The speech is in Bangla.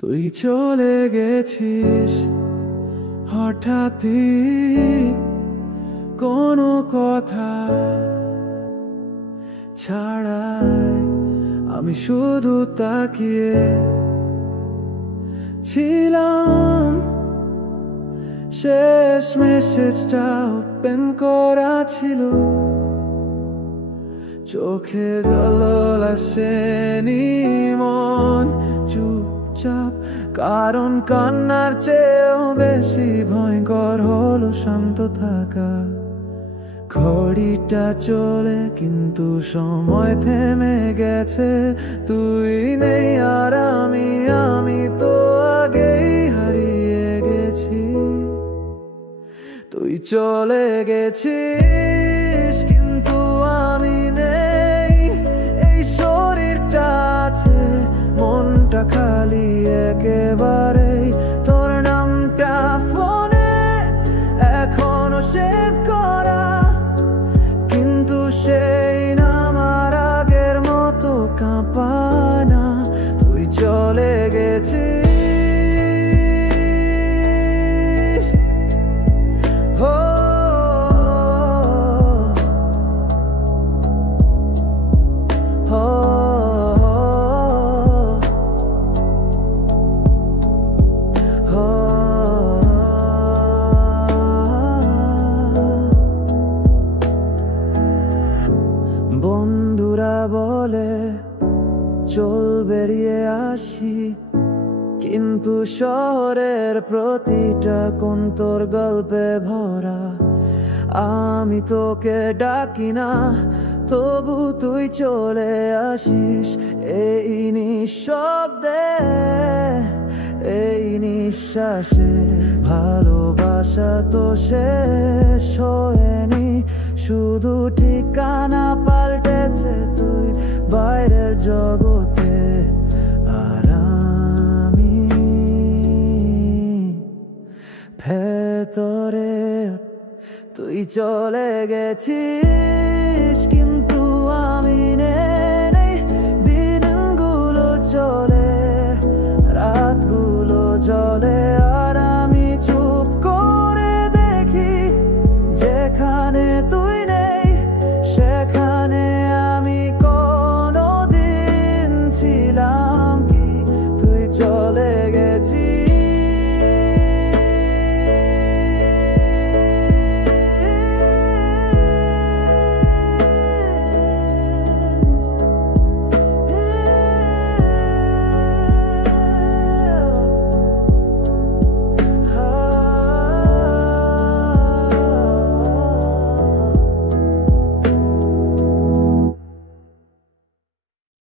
তুই চলে গেছিস হঠাৎই, কোনো কথা ছাড়াই আমি শুধু তাকিয়ে ছিলাম। শেষ মেসেজটা ওপেন করা ছিল, চোখে জল আসেনি, মন চুপচাপ, কারণ কান্নার চেয়েও বেশি ভয়ঙ্কর হলো শান্ত থাকা। ঘড়িটা চলে কিন্তু সময় থেমে গেছে, তুই নেই আর আমি তো আগেই হারিয়ে গেছি। তুই চলে গেছিস কিন্তু আমি নেই, এই শরীরটা আছে, মনটা খালি একেবারেই। তোর নামটা ফোনে এখনো সেভ করা, কিন্তু সেই নাম আর আগের মতো কাঁপানা। তুই চলে গেছিস, হো হো হো। বন্ধুরা বলে চল বেরিয়ে আসি, কিন্তু শহরের প্রতিটা কোণ তোর গল্পে ভরা। আমি তোকে ডাকি না, তবু তুই চলে আসিস এই নিঃশব্দে, এই নিঃশ্বাসে। ভালোবাসা তো শেষ হয়নি, শুধু ঠিকানা পাল্টেছে। তুই বাইরের জগতে আর আমি ভেতরে। তুই চলে গেছিস